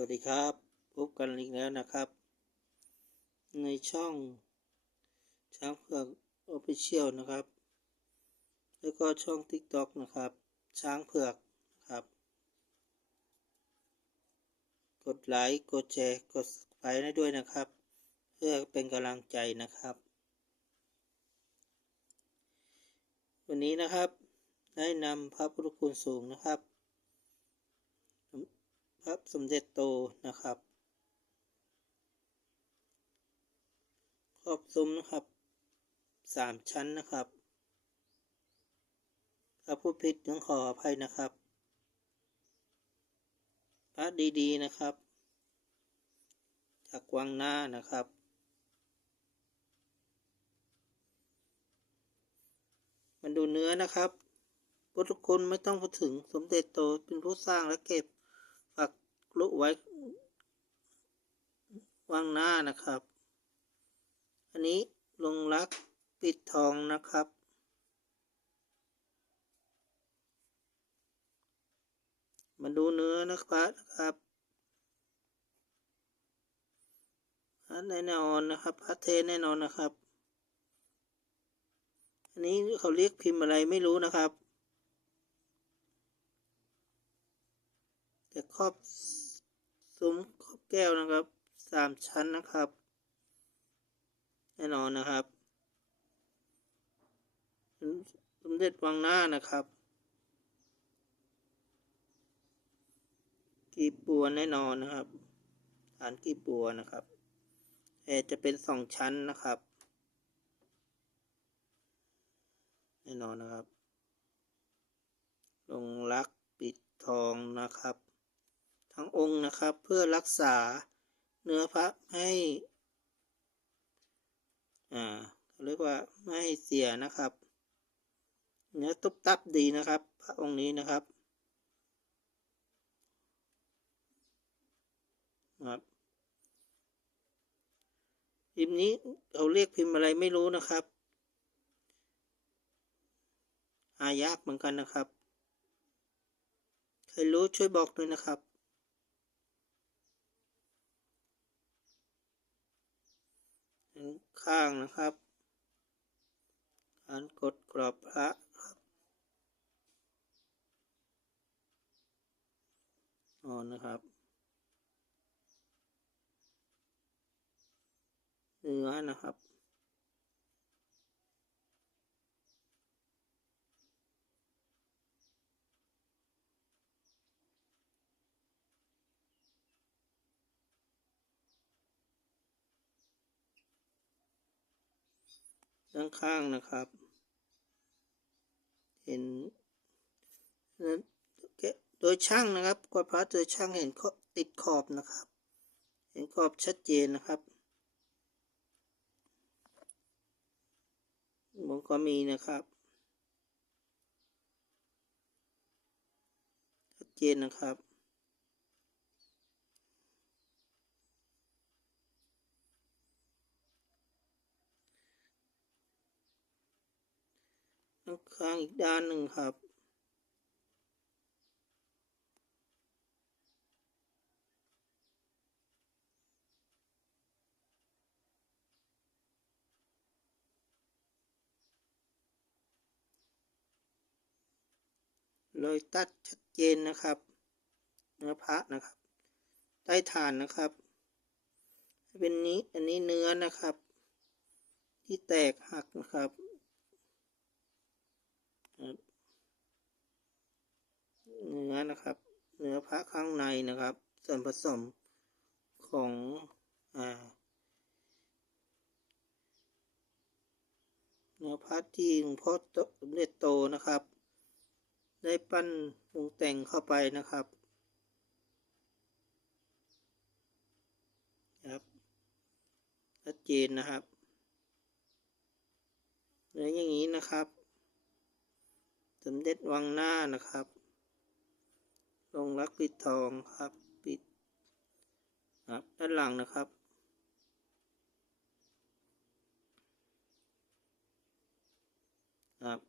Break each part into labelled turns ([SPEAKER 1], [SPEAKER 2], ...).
[SPEAKER 1] วัสดีครับ พบกันอีกแล้วนะครับ ในช่องช้างเผือกออฟฟิเชียลนะครับ แล้วก็ช่อง TikTok นะครับ ช้างเผือกนะครับ กดไลค์กดแชร์กดไลค์ได้ด้วยนะครับ เพื่อเป็นกำลังใจนะครับ วันนี้นะครับได้นำพระพุทธคุณสูงนะครับ พระสมเด็จโตนะครับครอบซุ้มนะครับสามชั้นนะครับถ้าผู้ผิดต้องขออภัยนะครับพระดีๆนะครับ จากวังหน้านะครับมันดูเนื้อนะครับพุทธคุณไม่ต้องพูดถึงสมเด็จโตเป็นผู้สร้างและเก็บ ลุไว้วางหน้านะครับ อันนี้ลงรักปิดทองนะครับ มาดูเนื้อนะครับนะครับพัดแน่นอนนะครับพัดเทแน่นอนนะครับ อันนี้เขาเรียกพิมพ์อะไรไม่รู้นะครับ แต่ครอบ สมครอบแก้วนะครับสามชั้นนะครับ แน่นอนนะครับสมเด็จวังหน้านะครับกีบบัวแน่นอนนะครับฐานกีบบัวนะครับแต่จะเป็นสองชั้นนะครับ แน่นอนนะครับ ลงรักปิดทองนะครับ ทั้งองค์นะครับ เพื่อรักษาเนื้อพระให้อ่าเรียกว่าไม่ให้เสียนะครับ เนื้อตุบตับดีนะครับ พระองค์นี้นะครับครับพิมพ์นี้เขาเรียกพิมพ์อะไรไม่รู้นะครับหายากเหมือนกันนะครับ ใครรู้ช่วยบอกด้วยนะครับ ข้างนะครับการกดกรอบพระครับอ๋อนะครับเนื้อนะครับ ด้านข้างนะครับ เห็นโดยช่างนะครับกดพระโดยช่างเห็นติดขอบนะครับ เห็นขอบชัดเจนนะครับผมก็มีนะครับชัดเจนนะครับ ข้างอีกด้านหนึ่งครับ เลยตัดชัดเจนนะครับ เนื้อพระนะครับ ใต้ฐานนะครับ เป็นนี้อันนี้เนื้อนะครับ ที่แตกหักนะครับเนื้อนะครับ เนื้อพระข้างในนะครับ ส่วนผสมของอ่าเนื้อพระที่หลวงพ่อเด็จโตนะครับ ได้ปั้นปรุงแต่งเข้าไปนะครับครับชัดเจนนะครับเนื้ออย่างนี้นะครับ สมเด็จวังหน้านะครับ ลงรักปิดทองครับปิดครับด้านหลังนะครับ ครับ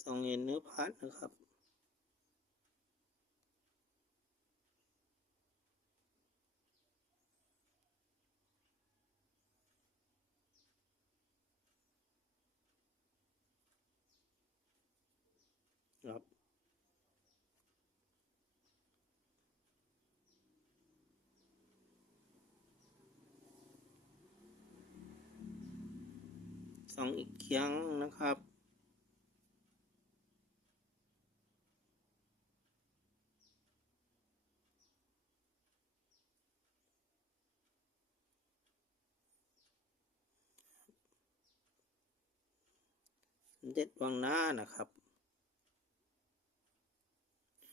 [SPEAKER 1] สองเงินเนื้อพัดนะครับ ครับ ส่องอีกครั้งนะครับเด็จวังหน้านะครับ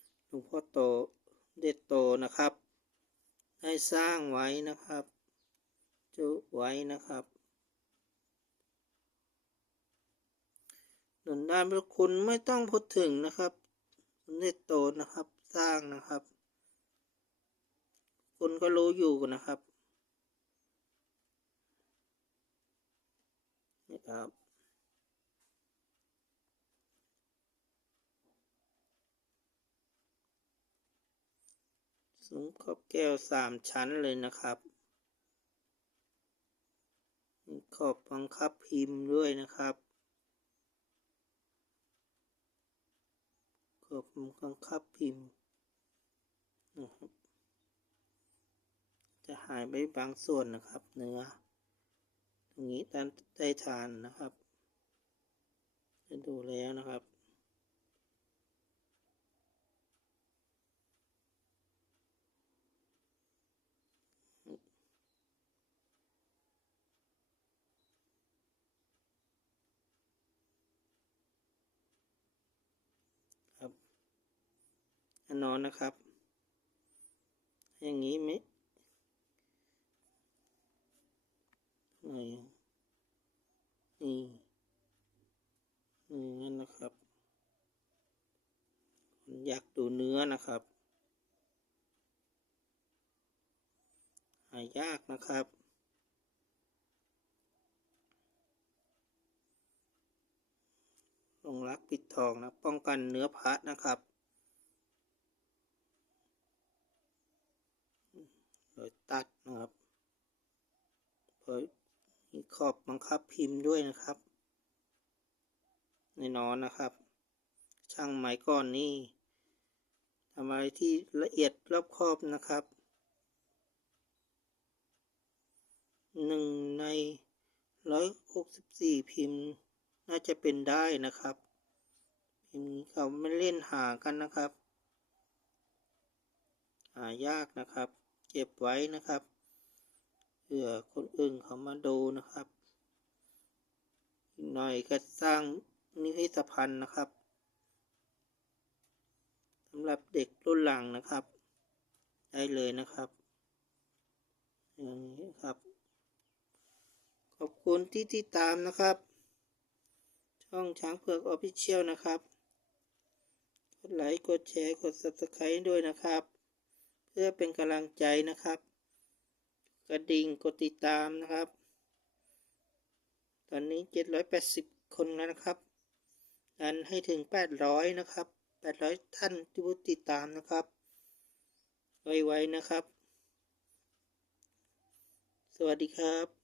[SPEAKER 1] ห ลวงพ่อโตเด็ดโตนะครับ ได้สร้างไว้นะครับจุไว้นะครับหนุนด้านพระคุณไม่ต้องพูดถึงนะครับเด็ดโตนะครับสร้างนะครับ คุณก็รู้อยู่นะครับนี่ครับ ขอบแก้วสามชั้นเลยนะครับ ขอบบังคับพิมพ์ด้วยนะครับ ขอบบังคับพิมพ์นะครับจะหายไปบางส่วนนะครับ เนื้อ ตรงนี้ด้านใต้ฐานนะครับ จะดูแล้วนะครับ น่นอนนะครับ อย่างนี้ไหมนนี่นี่นั่นนะครับ อยากดูเนื้อนะครับ หายากนะครับลงรักปิดทองนะ ป้องกันเนื้อพระนะครับ ยตัดนะครับโดยมีขอบบังคับพิมพ์ด้วยนะครับแน่นอนนะครับ ช่างไหมก่อนนี่ทำอะไรที่ละเอียดรอบคอบนะครับหนึ่งในร้อยหกสิบสี่พิมพ์ น่าจะเป็นได้นะครับ พิมพ์นี้เขาไม่เล่นหากันนะครับ หายากนะครับ เก็บไว้นะครับเผื่อคนอื่นเขามาดูนะครับอีกหน่อยก็สร้างนิพิธภัณฑ์นะครับสำหรับเด็กรุ่นหลังนะครับ ได้เลยนะครับอย่างนี้ครับ ขอบคุณที่ติดตามนะครับ ช่องช้างเผือกออฟฟิเชียลนะครับ กดไลค์ กดแชร์ กด subscribe ด้วยนะครับ เพื่อเป็นกำลังใจนะครับ กระดิ่งกดติดตามนะครับ ตอนนี้ 780 คนแล้วนะครับดันให้ถึง 800 นะครับ 800 ท่านที่ผู้ติดตามนะครับ ไวๆนะครับ สวัสดีครับ